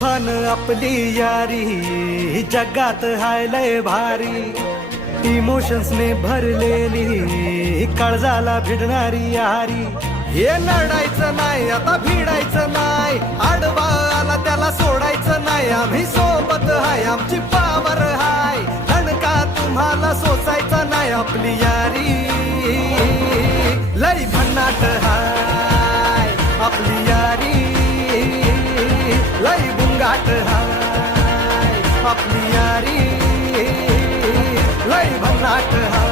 Fun आपली यारी जगात हाय लय भारी, इमोशन्स ने भरलेली काळजाला भिडणारी यारी. हे लढायचं नाही आता भिडायचं नाही, आडवा आला त्याला सोडायचं नाही. आम्ही सोबत हाय आमची पावर हाय, दणका तुम्हाला सोसायचा नाही. आपली यारी लय भन्नाट हाय, आपली यारी लय बुंगाट हाय, आपली यारी लय भन्नाट हाय.